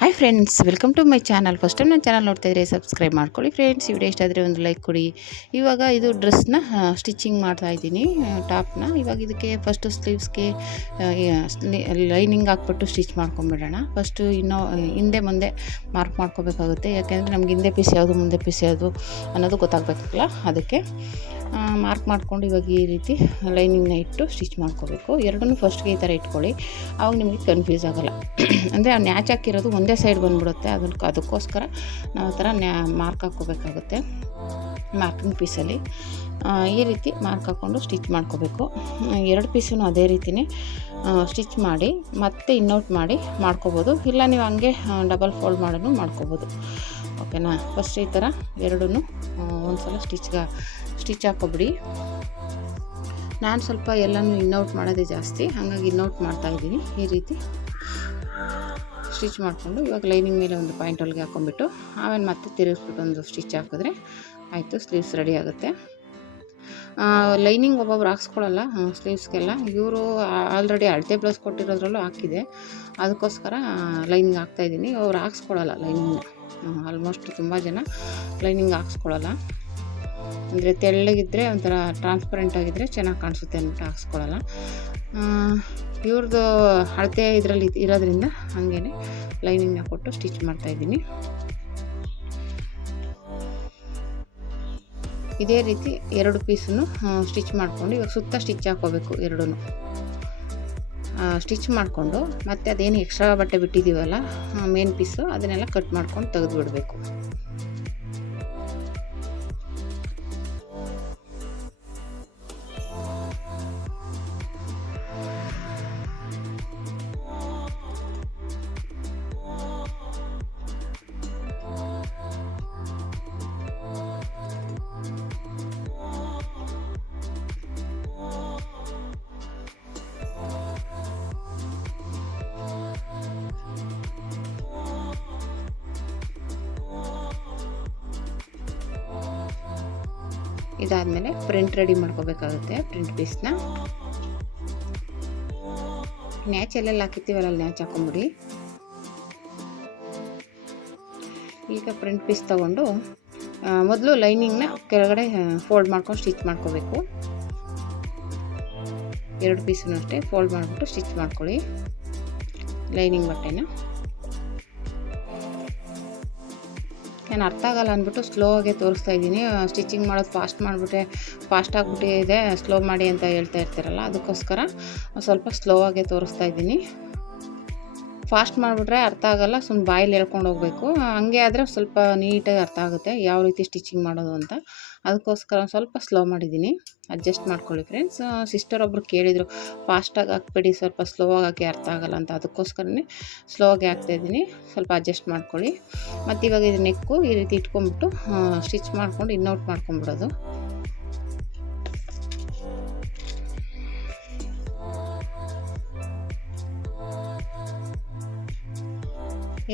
Hi friends, welcome to my channel. First time ನನ್ನ channel ನೋಡ್ತಾ ಇದ್ದರೆ ಸಬ್ಸ್ಕ್ರೈಬ್ ಮಾಡ್ಕೊಳ್ಳಿ ಫ್ರೆಂಡ್ಸ್. ವಿಡಿಯೋ ಇಷ್ಟ ಆದರೆ ಒಂದು ಲೈಕ್ ಕೊಡಿ. ಇವಾಗ ಇದು ಡ್ರೆಸ್ನ ಸ್ಟಿಚಿಂಗ್ ಮಾಡ್ತಾ ಇದ್ದೀನಿ, ಟಾಪ್ನ. ಇವಾಗ ಇದಕ್ಕೆ ಫಸ್ಟು ಸ್ಲೀವ್ಸ್ಗೆ ಲೈನಿಂಗ್ ಹಾಕ್ಬಿಟ್ಟು ಸ್ಟಿಚ್ ಮಾಡ್ಕೊಂಬಿಡೋಣ. ಫಸ್ಟು ಹಿಂದೆ ಮುಂದೆ ಮಾರ್ಕ್ ಮಾಡ್ಕೋಬೇಕಾಗುತ್ತೆ, ಯಾಕೆಂದರೆ ನಮ್ಗೆ ಹಿಂದೆ ಪೀಸ್ ಯಾವುದು ಮುಂದೆ ಪೀಸ್ ಯಾವುದು ಅನ್ನೋದು ಗೊತ್ತಾಗಬೇಕಲ್ಲ. ಅದಕ್ಕೆ ಮಾರ್ಕ್ ಮಾಡ್ಕೊಂಡು ಇವಾಗ ಈ ರೀತಿ ಲೈನಿಂಗ್ನ ಇಟ್ಟು ಸ್ಟಿಚ್ ಮಾಡ್ಕೋಬೇಕು. ಎರಡನ್ನೂ ಫಸ್ಟ್ಗೆ ಈ ಥರ ಇಟ್ಕೊಳ್ಳಿ, ಆವಾಗ ನಿಮಗೆ ಕನ್ಫ್ಯೂಸ್ ಆಗೋಲ್ಲ. ಅಂದರೆ ಆ ನ್ಯಾಚ್ ಹಾಕಿರೋದು ಒಂದೇ ಸೈಡ್ ಬಂದುಬಿಡುತ್ತೆ, ಅದಕ್ಕೋಸ್ಕರ ನಾವು ಆ ಥರ ಮಾರ್ಕ್ ಹಾಕ್ಕೋಬೇಕಾಗುತ್ತೆ. ಮಾರ್ಕಿಂಗ್ ಪೀಸಲ್ಲಿ ಈ ರೀತಿ ಮಾರ್ಕ್ ಹಾಕ್ಕೊಂಡು ಸ್ಟಿಚ್ ಮಾಡ್ಕೋಬೇಕು. ಎರಡು ಪೀಸೂ ಅದೇ ರೀತಿಯೇ ಸ್ಟಿಚ್ ಮಾಡಿ ಮತ್ತೆ ಇನ್ನೌಟ್ ಮಾಡಿ ಮಾಡ್ಕೋಬೋದು, ಇಲ್ಲ ನೀವು ಹಂಗೆ ಡಬಲ್ ಫೋಲ್ಡ್ ಮಾಡೋದು ಮಾಡ್ಕೋಬೋದು. ಓಕೆನಾ. ಫಸ್ಟ್ ಈ ಥರ ಎರಡನ್ನೂ ಒಂದು ಸಲ ಸ್ಟಿಚ್ ಹಾಕೋಬಿಡಿ. ನಾನು ಸ್ವಲ್ಪ ಎಲ್ಲನೂ ಇನ್ನೌಟ್ ಮಾಡೋದೇ ಜಾಸ್ತಿ, ಹಾಗಾಗಿ ಇನ್ನೌಟ್ ಮಾಡ್ತಾಯಿದ್ದೀನಿ. ಈ ರೀತಿ ಸ್ಟಿಚ್ ಮಾಡಿಕೊಂಡು ಇವಾಗ ಲೈನಿಂಗ್ ಮೇಲೆ ಒಂದು ಪಾಯಿಂಟ್ ಹೊಲಿಗೆ ಹಾಕ್ಕೊಂಬಿಟ್ಟು ಆಮೇಲೆ ಮತ್ತೆ ತಿರುಗಿಸ್ಬಿಟ್ಟು ಒಂದು ಸ್ಟಿಚ್ ಹಾಕಿದ್ರೆ ಆಯಿತು, ಸ್ಲೀವ್ಸ್ ರೆಡಿ ಆಗುತ್ತೆ. ಲೈನಿಂಗ್ ಒಬ್ಬೊಬ್ರು ಹಾಕ್ಸ್ಕೊಳ್ಳಲ್ಲ ಸ್ಲೀವ್ಸ್ಗೆಲ್ಲ. ಇವರು ಆಲ್ರೆಡಿ ಅಳತೆ ಬ್ಲೌಸ್ ಕೊಟ್ಟಿರೋದ್ರಲ್ಲೂ ಹಾಕಿದೆ, ಅದಕ್ಕೋಸ್ಕರ ಲೈನಿಂಗ್ ಹಾಕ್ತಾಯಿದ್ದೀನಿ. ಅವ್ರು ಹಾಕ್ಸ್ಕೊಳ್ಳಲ್ಲ ಲೈನಿಂಗ್ನ. ಆಲ್ಮೋಸ್ಟ್ ತುಂಬ ಜನ ಲೈನಿಂಗ್ ಹಾಕ್ಸ್ಕೊಳ್ಳಲ್ಲ, ಅಂದರೆ ತೆಳ್ಳಗಿದ್ದರೆ ಒಂಥರ ಟ್ರಾನ್ಸ್ಪರೆಂಟ್ ಆಗಿದ್ದರೆ ಚೆನ್ನಾಗಿ ಕಾಣಿಸುತ್ತೆ ಅಂದ್ಬಿಟ್ಟು ಹಾಕ್ಸ್ಕೊಳ್ಳಲ್ಲ. ಇವ್ರದ್ದು ಅಳತೆ ಇದರಲ್ಲಿ ಇರೋದ್ರಿಂದ ಹಾಗೇ ಲೈನಿಂಗ್ನ ಕೊಟ್ಟು ಸ್ಟಿಚ್ ಮಾಡ್ತಾಯಿದ್ದೀನಿ. ಇದೇ ರೀತಿ ಎರಡು ಪೀಸನ್ನು ಸ್ಟಿಚ್ ಮಾಡಿಕೊಂಡು ಇವಾಗ ಸುತ್ತ ಸ್ಟಿಚ್ ಹಾಕ್ಕೋಬೇಕು. ಎರಡೂ ಸ್ಟಿಚ್ ಮಾಡಿಕೊಂಡು ಮತ್ತೆ ಅದೇನು ಎಕ್ಸ್ಟ್ರಾ ಬಟ್ಟೆ ಬಿಟ್ಟಿದ್ದೀವಲ್ಲ ಮೇನ್ ಪೀಸು, ಅದನ್ನೆಲ್ಲ ಕಟ್ ಮಾಡ್ಕೊಂಡು ತೆಗೆದುಬಿಡಬೇಕು. ಇದಾದಮೇಲೆ ಪ್ರಿಂಟ್ ರೆಡಿ ಮಾಡ್ಕೋಬೇಕಾಗುತ್ತೆ. ಪ್ರಿಂಟ್ ಪೀಸ್ನ ನ್ಯಾಚ್ ಎಲ್ಲೆಲ್ಲ ಹಾಕಿರ್ತೀವಲ್ಲ ಅಲ್ಲಿ ನ್ಯಾಚ್ ಹಾಕೊಂಬಿಡಿ. ಈಗ ಪ್ರಿಂಟ್ ಪೀಸ್ ತೊಗೊಂಡು ಮೊದಲು ಲೈನಿಂಗ್ನ ಕೆಳಗಡೆ ಫೋಲ್ಡ್ ಮಾಡ್ಕೊಂಡು ಸ್ಟಿಚ್ ಮಾಡ್ಕೋಬೇಕು. ಎರಡು ಪೀಸನ್ನು ಅಷ್ಟೇ ಫೋಲ್ಡ್ ಮಾಡಿಬಿಟ್ಟು ಸ್ಟಿಚ್ ಮಾಡ್ಕೊಳ್ಳಿ ಲೈನಿಂಗ್ ಬಟ್ಟೆನ. ನಾನು ಅರ್ಥ ಆಗಲ್ಲ ಅಂದ್ಬಿಟ್ಟು ಸ್ಲೋ ಆಗಿ ತೋರಿಸ್ತಾ ಇದ್ದೀನಿ. ಸ್ಟಿಚಿಂಗ್ ಮಾಡೋದು ಫಾಸ್ಟ್ ಆಗಿಬಿಟ್ಟಿದೆ, ಸ್ಲೋ ಮಾಡಿ ಅಂತ ಹೇಳ್ತಾ ಇರ್ತೀರಲ್ಲ, ಅದಕ್ಕೋಸ್ಕರ ಸ್ವಲ್ಪ ಸ್ಲೋ ಆಗಿ ತೋರಿಸ್ತಾ ಇದ್ದೀನಿ. ಫಾಸ್ಟ್ ಮಾಡಿಬಿಟ್ರೆ ಅರ್ಥ ಆಗೋಲ್ಲ, ಸುಮ್ಮನೆ ಬಾಯಲ್ಲಿ ಹೇಳ್ಕೊಂಡು ಹೋಗಬೇಕು. ಹಂಗೆ ಆದರೆ ಸ್ವಲ್ಪ ನೀಟಾಗಿ ಅರ್ಥ ಆಗುತ್ತೆ ಯಾವ ರೀತಿ ಸ್ಟಿಚಿಂಗ್ ಮಾಡೋದು ಅಂತ. ಅದಕ್ಕೋಸ್ಕರ ಸ್ವಲ್ಪ ಸ್ಲೋ ಮಾಡಿದ್ದೀನಿ, ಅಡ್ಜಸ್ಟ್ ಮಾಡ್ಕೊಳ್ಳಿ ಫ್ರೆಂಡ್ಸ್. ಸಿಸ್ಟರ್ ಒಬ್ಬರು ಕೇಳಿದರು, ಫಾಸ್ಟಾಗಿ ಹಾಕ್ಬೇಡಿ, ಸ್ವಲ್ಪ ಸ್ಲೋ ಆಗಿ ಅರ್ಥ ಆಗೋಲ್ಲ ಅಂತ. ಅದಕ್ಕೋಸ್ಕರನೇ ಸ್ಲೋ ಆಗಿ ಹಾಕ್ತಾಯಿದ್ದೀನಿ, ಸ್ವಲ್ಪ ಅಡ್ಜಸ್ಟ್ ಮಾಡ್ಕೊಳ್ಳಿ. ಮತ್ತು ಇವಾಗ ಇದು ನೆಕ್ಕು ಈ ರೀತಿ ಇಟ್ಕೊಂಡ್ಬಿಟ್ಟು ಸ್ಟಿಚ್ ಮಾಡ್ಕೊಂಡು ಇನ್ನೌಟ್ ಮಾಡ್ಕೊಂಬಿಡೋದು.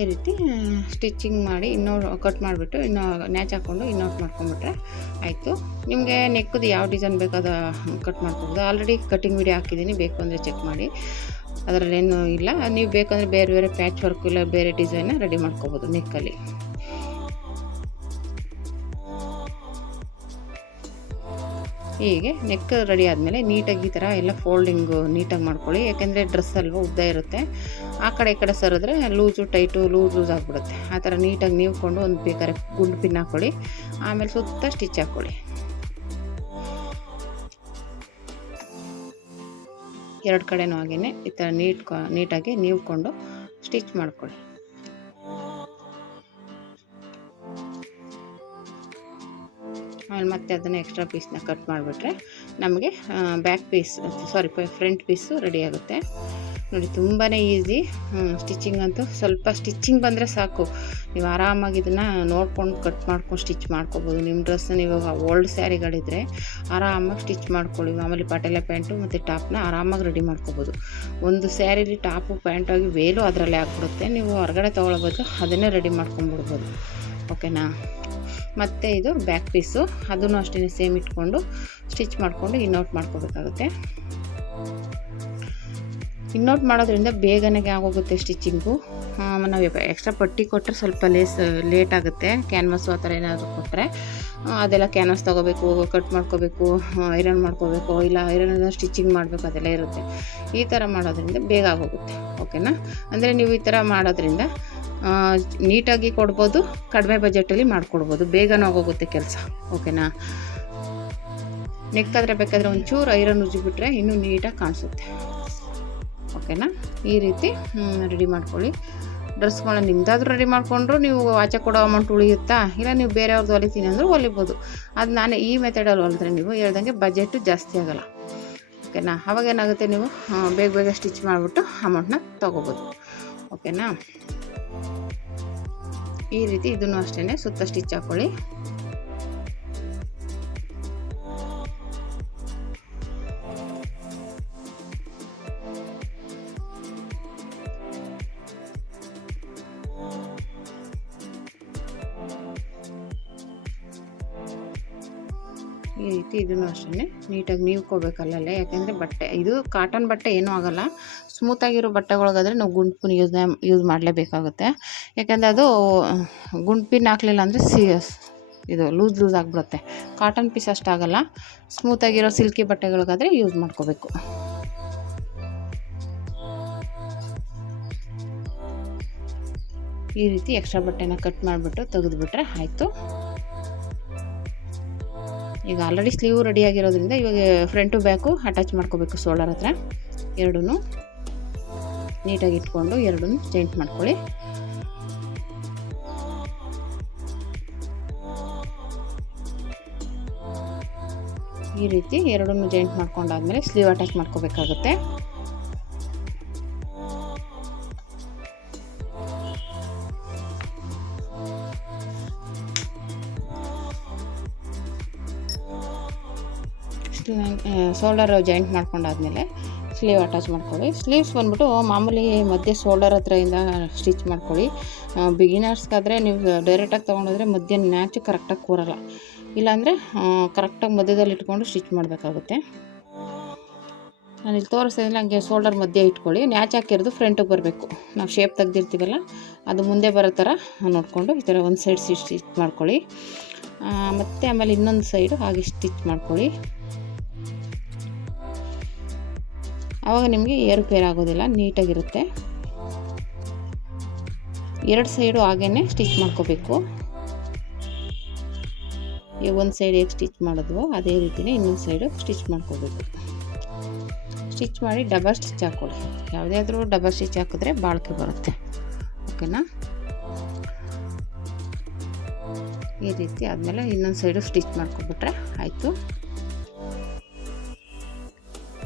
ಈ ರೀತಿ ಸ್ಟಿಚಿಂಗ್ ಮಾಡಿ ಕಟ್ ಮಾಡಿಬಿಟ್ಟು ನ್ಯಾಚ್ ಹಾಕ್ಕೊಂಡು ಇನ್ನೌಟ್ ಮಾಡ್ಕೊಂಬಿಟ್ರೆ ಆಯಿತು. ನಿಮಗೆ ನೆಕ್ಕದು ಯಾವ ಡಿಸೈನ್ ಬೇಕಾದ ಕಟ್ ಮಾಡ್ಕೊಬೋದು. ಆಲ್ರೆಡಿ ಕಟಿಂಗ್ ವಿಡಿಯೋ ಹಾಕಿದ್ದೀನಿ, ಬೇಕು ಅಂದರೆ ಚೆಕ್ ಮಾಡಿ, ಅದರಲ್ಲೇನು ಇಲ್ಲ. ನೀವು ಬೇಕಂದರೆ ಬೇರೆ ಬೇರೆ ಪ್ಯಾಚ್ ವರ್ಕ್ ಇಲ್ಲ ಬೇರೆ ಡಿಸೈನ್ನ ರೆಡಿ ಮಾಡ್ಕೋಬೋದು ನೆಕ್ಕಲ್ಲಿ. ಹೀಗೆ ನೆಕ್ ರೆಡಿ ಆದಮೇಲೆ ನೀಟಾಗಿ ಈ ಥರ ಎಲ್ಲ ಫೋಲ್ಡಿಂಗು ನೀಟಾಗಿ ಮಾಡ್ಕೊಳ್ಳಿ, ಯಾಕೆಂದರೆ ಡ್ರೆಸ್ ಅಲ್ವ ಉದ್ದ ಇರುತ್ತೆ. ಆ ಕಡೆ ಈ ಕಡೆ ಸರಿದ್ರೆ ಲೂಸು ಟೈಟು ಲೂಸ್ ಆಗಿಬಿಡುತ್ತೆ. ಆ ಥರ ನೀಟಾಗಿ ನೀವ್ಕೊಂಡು ಒಂದು ಬೇಕಾದ್ರೆ ಗುಂಡು ಪಿನ್ ಹಾಕ್ಕೊಳ್ಳಿ, ಆಮೇಲೆ ಸುತ್ತ ಸ್ಟಿಚ್ ಹಾಕ್ಕೊಳ್ಳಿ. ಎರಡು ಕಡೆನೂ ಹಾಗೇ ಈ ಥರ ನೀಟಾಗಿ ನೀವ್ಕೊಂಡು ಸ್ಟಿಚ್ ಮಾಡ್ಕೊಳ್ಳಿ. ಆಮೇಲೆ ಮತ್ತೆ ಅದನ್ನು ಎಕ್ಸ್ಟ್ರಾ ಪೀಸ್ನ ಕಟ್ ಮಾಡಿಬಿಟ್ರೆ ನಮಗೆ ಫ್ರಂಟ್ ಪೀಸು ರೆಡಿ ಆಗುತ್ತೆ. ನೋಡಿ, ತುಂಬಾ ಈಸಿ ಸ್ಟಿಚಿಂಗ್ ಅಂತೂ. ಸ್ವಲ್ಪ ಸ್ಟಿಚಿಂಗ್ ಬಂದರೆ ಸಾಕು, ನೀವು ಆರಾಮಾಗಿ ಇದನ್ನು ನೋಡ್ಕೊಂಡು ಕಟ್ ಮಾಡ್ಕೊಂಡು ಸ್ಟಿಚ್ ಮಾಡ್ಕೋಬೋದು. ನಿಮ್ಮ ಡ್ರೆಸ್ನ ಇವಾಗ ಓಲ್ಡ್ ಸ್ಯಾರಿಗಳಿದ್ರೆ ಆರಾಮಾಗಿ ಸ್ಟಿಚ್ ಮಾಡ್ಕೊಳ್ಳಿ. ಆಮೇಲೆ ಪಟೇಲ ಪ್ಯಾಂಟು ಮತ್ತು ಟಾಪ್ನ ಆರಾಮಾಗಿ ರೆಡಿ ಮಾಡ್ಕೋಬೋದು. ಒಂದು ಸ್ಯಾರಿಲಿ ಟಾಪು ಪ್ಯಾಂಟಾಗಿ ವೇಲು ಅದರಲ್ಲೇ ಹಾಕ್ಬಿಡುತ್ತೆ, ನೀವು ಹೊರಗಡೆ ತೊಗೊಳ್ಳೋ ಬದಲು ಅದನ್ನೇ ರೆಡಿ ಮಾಡ್ಕೊಂಬಿಡ್ಬೋದು. ಓಕೆನಾ. ಮತ್ತು ಇದು ಬ್ಯಾಕ್ ಪೀಸು, ಅದನ್ನು ಅಷ್ಟೇ ಸೇಮ್ ಇಟ್ಕೊಂಡು ಸ್ಟಿಚ್ ಮಾಡಿಕೊಂಡು ಇನ್ನೌಟ್ ಮಾಡ್ಕೋಬೇಕಾಗುತ್ತೆ. ಇನ್ನೋಟ್ ಮಾಡೋದ್ರಿಂದ ಬೇಗನೆ ಆಗೋಗುತ್ತೆ ಸ್ಟಿಚಿಂಗು. ನಾವು ಎಕ್ಸ್ಟ್ರಾ ಪಟ್ಟಿ ಕೊಟ್ಟರೆ ಸ್ವಲ್ಪ ಲೇಟ್ ಆಗುತ್ತೆ. ಕ್ಯಾನ್ವಾಸು ಆ ಥರ ಏನಾದರೂ ಕೊಟ್ಟರೆ ಅದೆಲ್ಲ ಕ್ಯಾನ್ವಾಸ್ ತೊಗೋಬೇಕು, ಕಟ್ ಮಾಡ್ಕೋಬೇಕು, ಐರನ್ ಮಾಡ್ಕೋಬೇಕು, ಇಲ್ಲ ಐರನ್ ಸ್ಟಿಚಿಂಗ್ ಮಾಡಬೇಕು, ಅದೆಲ್ಲ ಇರುತ್ತೆ. ಈ ಥರ ಮಾಡೋದ್ರಿಂದ ಬೇಗ ಆಗೋಗುತ್ತೆ. ಓಕೆನಾ? ಅಂದರೆ ನೀವು ಈ ಥರ ಮಾಡೋದ್ರಿಂದ ನೀಟಾಗಿ ಕೊಡ್ಬೋದು, ಕಡಿಮೆ ಬಜೆಟಲ್ಲಿ ಮಾಡಿಕೊಡ್ಬೋದು, ಬೇಗನೂ ಆಗೋಗುತ್ತೆ ಕೆಲಸ. ಓಕೆನಾ? ನೆಕ್ಕಾದರೆ ಬೇಕಾದರೆ ಒಂಚೂರು ಐರನ್ ಉಜ್ಜಿಬಿಟ್ರೆ ಇನ್ನೂ ನೀಟಾಗಿ ಕಾಣಿಸುತ್ತೆ. ಓಕೆನಾ? ಈ ರೀತಿ ರೆಡಿ ಮಾಡ್ಕೊಳ್ಳಿ. ಡ್ರೆಸ್ಗಳನ್ನ ನಿಮ್ಮದಾದ್ರೂ ರೆಡಿ ಮಾಡಿಕೊಂಡ್ರು ನೀವು ಆಚೆ ಕೊಡೋ ಅಮೌಂಟ್ ಉಳಿಯುತ್ತಾ, ಇಲ್ಲ ನೀವು ಬೇರೆಯವ್ರದ್ದು ಹೊಲಿತೀನಿ ಅಂದರೂ ಹೊಲಿಬೋದು. ಅದು ನಾನು ಈ ಮೆಥಡಲ್ಲಿ ಹೊಲಿದ್ರೆ ನೀವು ಹೇಳ್ದಂಗೆ ಬಜೆಟು ಜಾಸ್ತಿ ಆಗೋಲ್ಲ. ಓಕೆನಾ? ಅವಾಗೇನಾಗುತ್ತೆ, ನೀವು ಬೇಗ ಬೇಗ ಸ್ಟಿಚ್ ಮಾಡಿಬಿಟ್ಟು ಅಮೌಂಟನ್ನ ತೊಗೋಬೋದು. ಓಕೆನಾ? ಈ ರೀತಿ ಇದನ್ನು ಅಷ್ಟೇ ಸುತ್ತ ಸ್ಟಿಚ್ ಹಾಕ್ಕೊಳ್ಳಿ. ಈ ರೀತಿ ಇದನ್ನು ಅಷ್ಟೇ ನೀಟಾಗಿ ನೀವ್ಕೋಬೇಕಲ್ಲೇ, ಯಾಕೆಂದರೆ ಬಟ್ಟೆ ಇದು ಕಾಟನ್ ಬಟ್ಟೆ ಏನೂ ಆಗೋಲ್ಲ. ಸ್ಮೂತಾಗಿರೋ ಬಟ್ಟೆಗಳಿಗಾದರೆ ನಾವು ಗುಂಡು ಪಿನ್ ಯೂಸ್ ಮಾಡಲೇಬೇಕಾಗುತ್ತೆ. ಯಾಕೆಂದರೆ ಅದು ಗುಂಡು ಪಿನ್ ಹಾಕಲಿಲ್ಲ ಅಂದರೆ ಇದು ಲೂಸ್ ಆಗಿಬಿಡುತ್ತೆ. ಕಾಟನ್ ಪೀಸ್ ಅಷ್ಟಾಗಲ್ಲ. ಸ್ಮೂತಾಗಿರೋ ಸಿಲ್ಕಿ ಬಟ್ಟೆಗಳಿಗಾದರೆ ಯೂಸ್ ಮಾಡ್ಕೋಬೇಕು. ಈ ರೀತಿ ಎಕ್ಸ್ಟ್ರಾ ಬಟ್ಟೆನ ಕಟ್ ಮಾಡಿಬಿಟ್ಟು ತೆಗೆದುಬಿಟ್ರೆ ಆಯಿತು. ಈಗ ಆಲ್ರೆಡಿ ಸ್ಲೀವ್ ರೆಡಿಯಾಗಿರೋದ್ರಿಂದ ಇವಾಗ ಫ್ರಂಟು ಬ್ಯಾಕು ಅಟ್ಯಾಚ್ ಮಾಡ್ಕೋಬೇಕು. ಶೋಲ್ಡರ್ ಹತ್ರ ಎರಡೂ ನೀಟಾಗಿ ಇಟ್ಕೊಂಡು ಎರಡೂ ಜಾಯಿಂಟ್ ಮಾಡ್ಕೊಳ್ಳಿ. ಈ ರೀತಿ ಎರಡೂ ಜಾಯಿಂಟ್ ಮಾಡ್ಕೊಂಡಾದ್ಮೇಲೆ ಸ್ಲೀವ್ ಅಟ್ಯಾಚ್ ಮಾಡ್ಕೋಬೇಕಾಗುತ್ತೆ. ಶೋಲ್ಡರ್ ಜಾಯಿಂಟ್ ಮಾಡ್ಕೊಂಡಾದ್ಮೇಲೆ ಸ್ಲೀವ್ ಅಟ್ಯಾಚ್ ಮಾಡ್ಕೊಳ್ಳಿ. ಸ್ಲೀವ್ಸ್ ಬಂದ್ಬಿಟ್ಟು ಮಾಮೂಲಿ ಮಧ್ಯೆ ಶೋಲ್ಡರ್ ಹತ್ರದಿಂದ ಸ್ಟಿಚ್ ಮಾಡ್ಕೊಳ್ಳಿ. ಬಿಗಿನರ್ಸ್ಗಾದರೆ ನೀವು ಡೈರೆಕ್ಟಾಗಿ ತೊಗೊಂಡೋದ್ರೆ ಮಧ್ಯ ನ್ಯಾಚು ಕರೆಕ್ಟಾಗಿ ಕೂರಲ್ಲ. ಇಲ್ಲಾಂದರೆ ಕರೆಕ್ಟಾಗಿ ಮಧ್ಯದಲ್ಲಿ ಇಟ್ಕೊಂಡು ಸ್ಟಿಚ್ ಮಾಡಬೇಕಾಗುತ್ತೆ. ನಾನು ಇಲ್ಲಿ ತೋರಿಸ್ತಿದ್ದಿಲ್ಲ, ಹಂಗೆ ಶೋಲ್ಡರ್ ಮಧ್ಯೆ ಇಟ್ಕೊಳ್ಳಿ. ನ್ಯಾಚ್ ಹಾಕಿರೋದು ಫ್ರಂಟಿಗೆ ಬರಬೇಕು. ನಾವು ಶೇಪ್ ತೆಗ್ದಿರ್ತೀವಲ್ಲ ಅದು ಮುಂದೆ ಬರೋ ಥರ ನೋಡಿಕೊಂಡು ಈ ಥರ ಒಂದು ಸೈಡ್ ಸ್ಟಿಚ್ ಮಾಡ್ಕೊಳ್ಳಿ. ಮತ್ತು ಆಮೇಲೆ ಇನ್ನೊಂದು ಸೈಡು ಹಾಗೆ ಸ್ಟಿಚ್ ಮಾಡ್ಕೊಳ್ಳಿ. ಆವಾಗ ನಿಮಗೆ ಏರುಪೇರು ಆಗೋದಿಲ್ಲ, ನೀಟಾಗಿರುತ್ತೆ. ಎರಡು ಸೈಡು ಹಾಗೇ ಸ್ಟಿಚ್ ಮಾಡ್ಕೋಬೇಕು. ಈ ಒಂದು ಸೈಡ್ ಹೇಗೆ ಸ್ಟಿಚ್ ಮಾಡಿದ್ವೋ ಅದೇ ರೀತಿಯೇ ಇನ್ನೊಂದು ಸೈಡು ಸ್ಟಿಚ್ ಮಾಡ್ಕೋಬೇಕು. ಸ್ಟಿಚ್ ಮಾಡಿ ಡಬಲ್ ಸ್ಟಿಚ್ ಹಾಕ್ಕೊಳ್ಳಿ. ಯಾವುದೇ ಆದರೂ ಡಬಲ್ ಸ್ಟಿಚ್ ಹಾಕಿದ್ರೆ ಬಾಳಿಕೆ ಬರುತ್ತೆ. ಓಕೆನಾ? ಈ ರೀತಿ ಆದಮೇಲೆ ಇನ್ನೊಂದು ಸೈಡು ಸ್ಟಿಚ್ ಮಾಡ್ಕೊಬಿಟ್ರೆ ಆಯಿತು.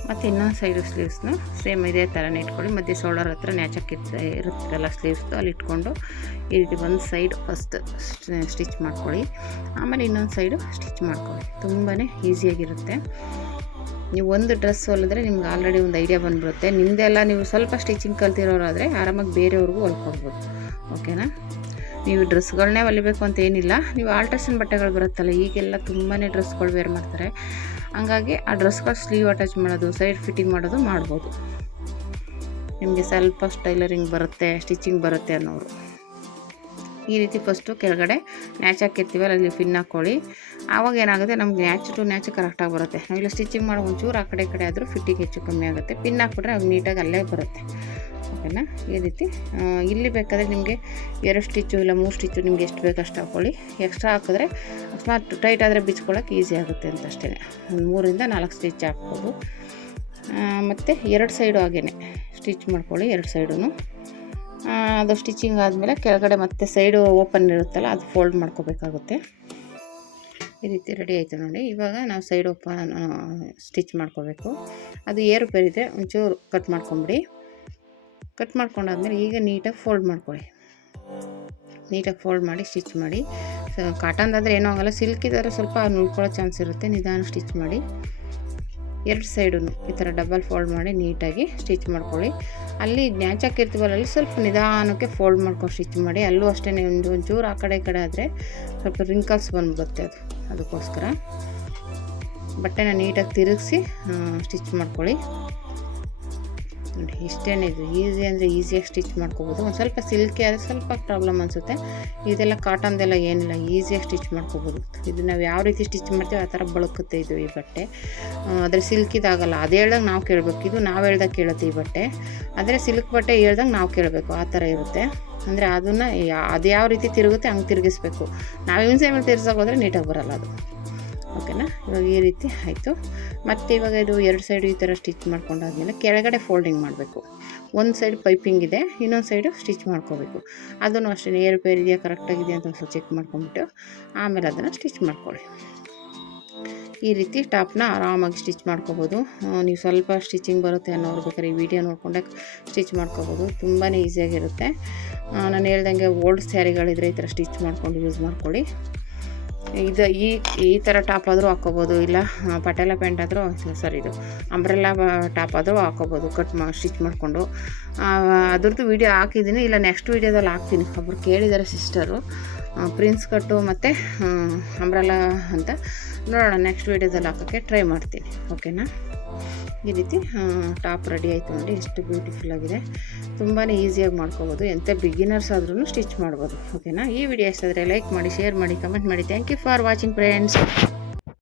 ಮತ್ತು ಇನ್ನೊಂದು ಸೈಡು ಸ್ಲೀವ್ಸ್ನ ಸೇಮ್ ಇದೇ ಥರನೇ ಇಟ್ಕೊಳ್ಳಿ. ಮಧ್ಯೆ ಶೋಲ್ಡರ್ ಹತ್ರ ಇರುತ್ತಲ್ಲ ಸ್ಲೀವ್ಸ್ದು, ಅಲ್ಲಿ ಇಟ್ಕೊಂಡು ಈ ರೀತಿ ಒಂದು ಸೈಡ್ ಫಸ್ಟ್ ಸ್ಟಿಚ್ ಮಾಡ್ಕೊಳ್ಳಿ. ಆಮೇಲೆ ಇನ್ನೊಂದು ಸೈಡು ಸ್ಟಿಚ್ ಮಾಡ್ಕೊಳ್ಳಿ. ತುಂಬಾ ಈಸಿಯಾಗಿರುತ್ತೆ. ನೀವು ಒಂದು ಡ್ರೆಸ್ ಹೊಲಿದ್ರೆ ನಿಮ್ಗೆ ಆಲ್ರೆಡಿ ಒಂದು ಐಡಿಯಾ ಬಂದ್ಬಿಡುತ್ತೆ. ನಿಮ್ಮದೆಲ್ಲ ನೀವು ಸ್ವಲ್ಪ ಸ್ಟಿಚಿಂಗ್ ಕಲ್ತಿರೋರಾದರೆ ಆರಾಮಾಗಿ ಬೇರೆಯವ್ರಿಗೂ ಹೊಲ್ಕೊಡ್ಬೋದು. ಓಕೆನಾ? ನೀವು ಡ್ರೆಸ್ಗಳನ್ನೇ ಹೊಲಿಬೇಕು ಅಂತ ಏನಿಲ್ಲ. ನೀವು ಆಲ್ಟ್ರೇಷನ್ ಬಟ್ಟೆಗಳು ಬರುತ್ತಲ್ಲ, ಈಗೆಲ್ಲ ತುಂಬಾ ಡ್ರೆಸ್ಗಳು ವೇರ್ ಮಾಡ್ತಾರೆ. ಹಂಗಾಗಿ ಆ ಡ್ರೆಸ್ಗಳು ಸ್ಲೀವ್ ಅಟ್ಯಾಚ್ ಮಾಡೋದು, ಸೈಡ್ ಫಿಟ್ಟಿಂಗ್ ಮಾಡೋದು ಮಾಡ್ಬೋದು. ನಿಮಗೆ ಸ್ವಲ್ಪ ಟೈಲರಿಂಗ್ ಬರುತ್ತೆ, ಸ್ಟಿಚಿಂಗ್ ಬರುತ್ತೆ ಅನ್ನೋರು ಈ ರೀತಿ ಫಸ್ಟು ಕೆಳಗಡೆ ನ್ಯಾಚ್ ಹಾಕಿರ್ತೀವಲ್ಲ ಅಲ್ಲಿ ಪಿನ್ ಹಾಕ್ಕೊಳ್ಳಿ. ಆವಾಗ ಏನಾಗುತ್ತೆ, ನಮ್ಗೆ ನ್ಯಾಚ್ ಟು ನ್ಯಾಚ್ ಕರೆಕ್ಟಾಗಿ ಬರುತ್ತೆ. ನಾವಿಲ್ಲ ಸ್ಟಿಚಿಂಗ್ ಮಾಡೋ ಒಂಚೂರು ಆ ಕಡೆ ಆದರೂ ಫಿಟ್ಟಿಂಗ್ ಹೆಚ್ಚು ಕಮ್ಮಿ ಆಗುತ್ತೆ. ಪಿನ್ ಹಾಕ್ಬಿಟ್ರೆ ಅದು ನೀಟಾಗಿ ಅಲ್ಲೇ ಬರುತ್ತೆ. ಓಕೆನಾ? ಈ ರೀತಿ ಇಲ್ಲಿ ಬೇಕಾದರೆ ನಿಮಗೆ 2 ಸ್ಟಿಚ್ಚು ಇಲ್ಲ 3 ಸ್ಟಿಚ್ಚು ನಿಮ್ಗೆ ಎಷ್ಟು ಬೇಕು ಅಷ್ಟು ಹಾಕ್ಕೊಳ್ಳಿ. ಎಕ್ಸ್ಟ್ರಾ ಹಾಕಿದ್ರೆ ಅಕಸ್ಮಾತ್ ಟೈಟ್ ಆದರೆ ಬಿಚ್ಕೊಳ್ಳೋಕೆ ಈಸಿ ಆಗುತ್ತೆ ಅಂತ ಅಷ್ಟೇ. ಒಂದು 3ರಿಂದ 4 ಸ್ಟಿಚ್ ಹಾಕ್ಬೋದು. ಮತ್ತು 2 ಸೈಡು ಹಾಗೇ ಸ್ಟಿಚ್ ಮಾಡ್ಕೊಳ್ಳಿ. 2 ಸೈಡೂ ಅದು ಸ್ಟಿಚಿಂಗ್ ಆದಮೇಲೆ ಕೆಳಗಡೆ ಮತ್ತೆ ಸೈಡು ಓಪನ್ ಇರುತ್ತಲ್ಲ ಅದು ಫೋಲ್ಡ್ ಮಾಡ್ಕೋಬೇಕಾಗುತ್ತೆ. ಈ ರೀತಿ ರೆಡಿ ಆಯಿತು ನೋಡಿ. ಇವಾಗ ನಾವು ಸೈಡ್ ಓಪನ್ ಸ್ಟಿಚ್ ಮಾಡ್ಕೋಬೇಕು. ಅದು ಏರುಪೇರಿದೆ ಒಂಚೂರು ಕಟ್ ಮಾಡ್ಕೊಂಬಿಡಿ. ಕಟ್ ಮಾಡ್ಕೊಂಡಾದ್ಮೇಲೆ ಈಗ ನೀಟಾಗಿ ಫೋಲ್ಡ್ ಮಾಡ್ಕೊಳ್ಳಿ. ನೀಟಾಗಿ ಫೋಲ್ಡ್ ಮಾಡಿ ಸ್ಟಿಚ್ ಮಾಡಿ. ಕಾಟನ್ದಾದರೆ ಏನೂ ಆಗೋಲ್ಲ, ಸಿಲ್ಕಿದಾದ್ರೆ ಸ್ವಲ್ಪ ನುಳ್ಕೊಳ್ಳೋ ಚಾನ್ಸ್ ಇರುತ್ತೆ. ನಿಧಾನ ಸ್ಟಿಚ್ ಮಾಡಿ. 2 ಸೈಡೂ ಈ ಥರ ಡಬಲ್ ಫೋಲ್ಡ್ ಮಾಡಿ ನೀಟಾಗಿ ಸ್ಟಿಚ್ ಮಾಡ್ಕೊಳ್ಳಿ. ಅಲ್ಲಿ ನ್ಯಾಚ್ ಹಾಕಿರ್ತೀವಲ್ಲ ಅಲ್ಲಿ ಸ್ವಲ್ಪ ನಿಧಾನಕ್ಕೆ ಫೋಲ್ಡ್ ಮಾಡ್ಕೊಂಡು ಸ್ಟಿಚ್ ಮಾಡಿ. ಅಲ್ಲೂ ಅಷ್ಟೇ ಒಂಚೂರು ಆ ಕಡೆ ಈ ಕಡೆ ಆದರೆ ಸ್ವಲ್ಪ ರಿಂಕಲ್ಸ್ ಬಂದ್ಬಿಡುತ್ತೆ. ಅದಕ್ಕೋಸ್ಕರ ಬಟ್ಟೆನ ನೀಟಾಗಿ ತಿರುಗಿಸಿ ಸ್ಟಿಚ್ ಮಾಡ್ಕೊಳ್ಳಿ. ನೋಡಿ ಇಷ್ಟೇನೇ ಇದು ಈಸಿ ಅಂದರೆ ಈಸಿಯಾಗಿ ಸ್ಟಿಚ್ ಮಾಡ್ಕೋಬೋದು. ಒಂದು ಸ್ವಲ್ಪ ಸಿಲ್ಕಿ ಆದರೆ ಸ್ವಲ್ಪ ಪ್ರಾಬ್ಲಮ್ ಅನಿಸುತ್ತೆ. ಇದೆಲ್ಲ ಕಾಟನ್ದೆಲ್ಲ ಏನಿಲ್ಲ, ಈಸಿಯಾಗಿ ಸ್ಟಿಚ್ ಮಾಡ್ಕೋಬೋದು. ಇದು ನಾವು ಯಾವ ರೀತಿ ಸ್ಟಿಚ್ ಮಾಡ್ತೀವಿ ಆ ಥರ ಬಳಕುತ್ತೆ ಇದು ಈ ಬಟ್ಟೆ. ಆದರೆ ಸಿಲ್ಕಿದಾಗಲ್ಲ, ಅದು ಹೇಳ್ದಂಗೆ ನಾವು ಕೇಳಬೇಕು. ಇದು ನಾವು ಹೇಳ್ದಾಗ ಕೇಳುತ್ತೆ ಈ ಬಟ್ಟೆ. ಆದರೆ ಸಿಲ್ಕ್ ಬಟ್ಟೆ ಹೇಳ್ದಂಗೆ ನಾವು ಕೇಳಬೇಕು, ಆ ಥರ ಇರುತ್ತೆ. ಅಂದರೆ ಅದನ್ನು ಅದು ಯಾವ ರೀತಿ ತಿರುಗುತ್ತೆ ಹಂಗೆ ತಿರುಗಿಸ್ಬೇಕು. ನಾವು ಹಿಂಸೆ ಮೇಲೆ ತಿರ್ಸೋಕೆ ಹೋದರೆ ನೀಟಾಗಿ ಬರೋಲ್ಲ ಅದು. ಓಕೆನಾ, ಇವಾಗ ಈ ರೀತಿ ಆಯಿತು. ಮತ್ತು ಇವಾಗ ಇದು 2 ಸೈಡು ಈ ಥರ ಸ್ಟಿಚ್ ಮಾಡ್ಕೊಂಡಾದ್ಮೇಲೆ ಕೆಳಗಡೆ ಫೋಲ್ಡಿಂಗ್ ಮಾಡಬೇಕು. ಒಂದು ಸೈಡ್ ಪೈಪಿಂಗ್ ಇದೆ, ಇನ್ನೊಂದು ಸೈಡು ಸ್ಟಿಚ್ ಮಾಡ್ಕೋಬೇಕು. ಅದನ್ನು ಅಷ್ಟೇ ಏರುಪೇರು ಇದೆಯಾ ಕರೆಕ್ಟಾಗಿದೆಯಾ ಅಂತ ಸ್ವಲ್ಪ ಚೆಕ್ ಮಾಡ್ಕೊಂಬಿಟ್ಟು ಆಮೇಲೆ ಅದನ್ನು ಸ್ಟಿಚ್ ಮಾಡ್ಕೊಳ್ಳಿ. ಈ ರೀತಿ ಟಾಪ್ನ ಆರಾಮಾಗಿ ಸ್ಟಿಚ್ ಮಾಡ್ಕೋಬೋದು. ನೀವು ಸ್ವಲ್ಪ ಸ್ಟಿಚಿಂಗ್ ಬರುತ್ತೆ ಅನ್ನೋರು ಬೇಕಾದ್ರೆ ಈ ವಿಡಿಯೋ ನೋಡಿಕೊಂಡೆ ಸ್ಟಿಚ್ ಮಾಡ್ಕೋಬೋದು. ತುಂಬಾ ಈಸಿಯಾಗಿರುತ್ತೆ. ನಾನು ಹೇಳ್ದಂಗೆ ಓಲ್ಡ್ ಸ್ಯಾರಿಗಳಿದ್ರೆ ಈ ಥರ ಸ್ಟಿಚ್ ಮಾಡ್ಕೊಂಡು ಯೂಸ್ ಮಾಡ್ಕೊಳ್ಳಿ. ಇದು ಈ ಥರ ಟಾಪ್ ಆದರೂ ಹಾಕ್ಕೋಬೋದು, ಇಲ್ಲ ಪಟೇಲ ಪ್ಯಾಂಟ್ ಆದರೂ ಇದು ಅಂಬ್ರೆಲ್ಲಾ ಟಾಪ್ ಆದರೂ ಹಾಕ್ಕೋಬೋದು ಸ್ಟಿಚ್ ಮಾಡಿಕೊಂಡು. ಅದ್ರದ್ದು ವೀಡಿಯೋ ಹಾಕಿದ್ದೀನಿ, ಇಲ್ಲ ನೆಕ್ಸ್ಟ್ ವೀಡಿಯೋದಲ್ಲಿ ಹಾಕ್ತೀನಿ. ಒಬ್ಬರು ಕೇಳಿದ್ದಾರೆ ಸಿಸ್ಟರು ಪ್ರಿನ್ಸ್ ಕಟ್ಟು ಮತ್ತು ಅಂಬ್ರೆಲ್ಲಾ ಅಂತ. ನೋಡೋಣ, ನೆಕ್ಸ್ಟ್ ವೀಡಿಯೋದಲ್ಲಿ ಹಾಕೋಕ್ಕೆ ಟ್ರೈ ಮಾಡ್ತೀನಿ. ಓಕೆನಾ, ಈ ರೀತಿ ಟಾಪ್ ರೆಡಿ ಆಯಿತು ನೋಡಿ. ಎಷ್ಟು ಬ್ಯೂಟಿಫುಲ್ಲಾಗಿದೆ. ತುಂಬಾ ಈಸಿಯಾಗಿ ಮಾಡ್ಕೋಬೋದು. ಎಂಥ ಬಿಗಿನರ್ಸ್ ಆದ್ರೂ ಸ್ಟಿಚ್ ಮಾಡ್ಬೋದು. ಓಕೆನಾ, ಈ ವಿಡಿಯೋ ಇಷ್ಟ ಆದರೆ ಲೈಕ್ ಮಾಡಿ, ಶೇರ್ ಮಾಡಿ, ಕಮೆಂಟ್ ಮಾಡಿ. Thank you for watching friends.